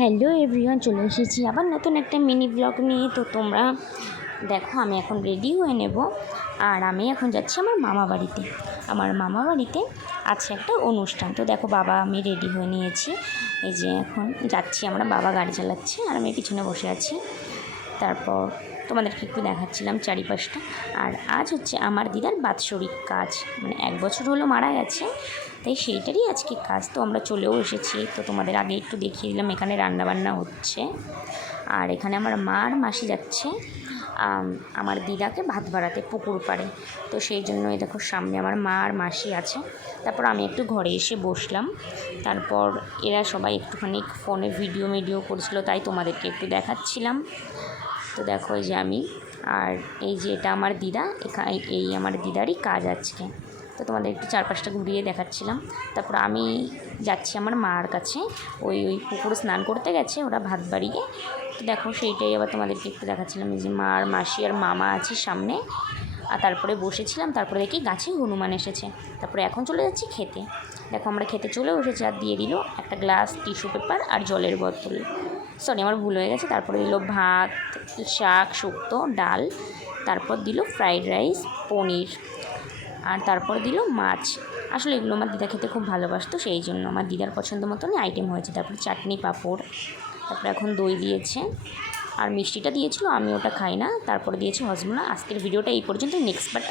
Hello everyone, চলে এসেছি আবার নতুন একটা মিনি ব্লগ নিয়ে। তো তোমরা দেখো, আমি এখন রেডি হয়ে নেব আর আমি এখন যাচ্ছি আমার মামা বাড়িতে। আমার মামা বাড়িতে আছে একটা অনুষ্ঠান। তো দেখো, বাবা আমি রেডি হয়ে নিয়েছি। এই যে এখন যাচ্ছি আমরা, বাবা গাড়ি চালাচ্ছে আর আমি পিছনে বসে আছি। তারপর তোমাদেরকে একটু দেখাচ্ছিলাম চারিপাশটা। আর আজ হচ্ছে আমার দিদার বাৎসরিক কাজ, মানে 1 বছর হলো মারা গেছে, তাই সেইটারই আজকে কাজ। তো আমরা চলেও এসেছি। তো তোমাদের আগে একটু দেখিয়ে দিলাম, এখানে রান্নাবান্না হচ্ছে। আর এখানে আমার মা আর মাসি যাচ্ছে আমার দিদাকে ভাত বাড়াতে পুকুর পাড়ে। তো সেই জন্যই দেখো সামনে আমার মা আর মাসি আছে। তারপর আমি একটু ঘরে এসে বসলাম। তারপর এরা সবাই একটুখানি ফোনে ভিডিও করছিল, তাই তোমাদেরকে একটু দেখাচ্ছিলাম। তো দেখো এই যে আমি, আর এই যে এটা আমার দিদা, এই আমার দিদারই কাজ আজকে। তো তোমাদের একটু চারপাশটা ঘুরিয়ে দেখাচ্ছিলাম। তারপর আমি যাচ্ছি আমার মার কাছে, ওই পুকুরে স্নান করতে গেছে ওরা ভাত বাড়িয়ে। তো দেখো সেইটাই আবার তোমাদেরকে একটু দেখাচ্ছিলাম। এই যে মা আর মাসি আর মামা আছে সামনে। আর তারপরে বসেছিলাম, তারপরে দেখি গাছে হনুমান এসেছে। তারপরে এখন চলে যাচ্ছি খেতে। দেখো আমরা খেতে চলেও এসেছি, আর দিয়ে দিল একটা গ্লাস, টিস্যু পেপার আর জলের বোতল। সরি, আমার ভুল হয়ে গেছে। তারপরে দিল ভাত, শাক, শুক্তো, ডাল, তারপর দিল ফ্রাইড রাইস, পনির, আর তারপর দিল মাছ। আসলে এগুলো আমার দিদা খেতে খুব ভালোবাসতো, সেই জন্য আমার দিদার পছন্দ মতনই আইটেম হয়েছে। তারপরে চাটনি, পাঁপড়, তারপরে এখন দই দিয়েছে আর মিষ্টিটা দিয়েছিল, আমি ওটা খাই না। তারপরে দিয়েছে হজমোলা। আজকের ভিডিওটা এই পর্যন্ত, নেক্সট পার্ট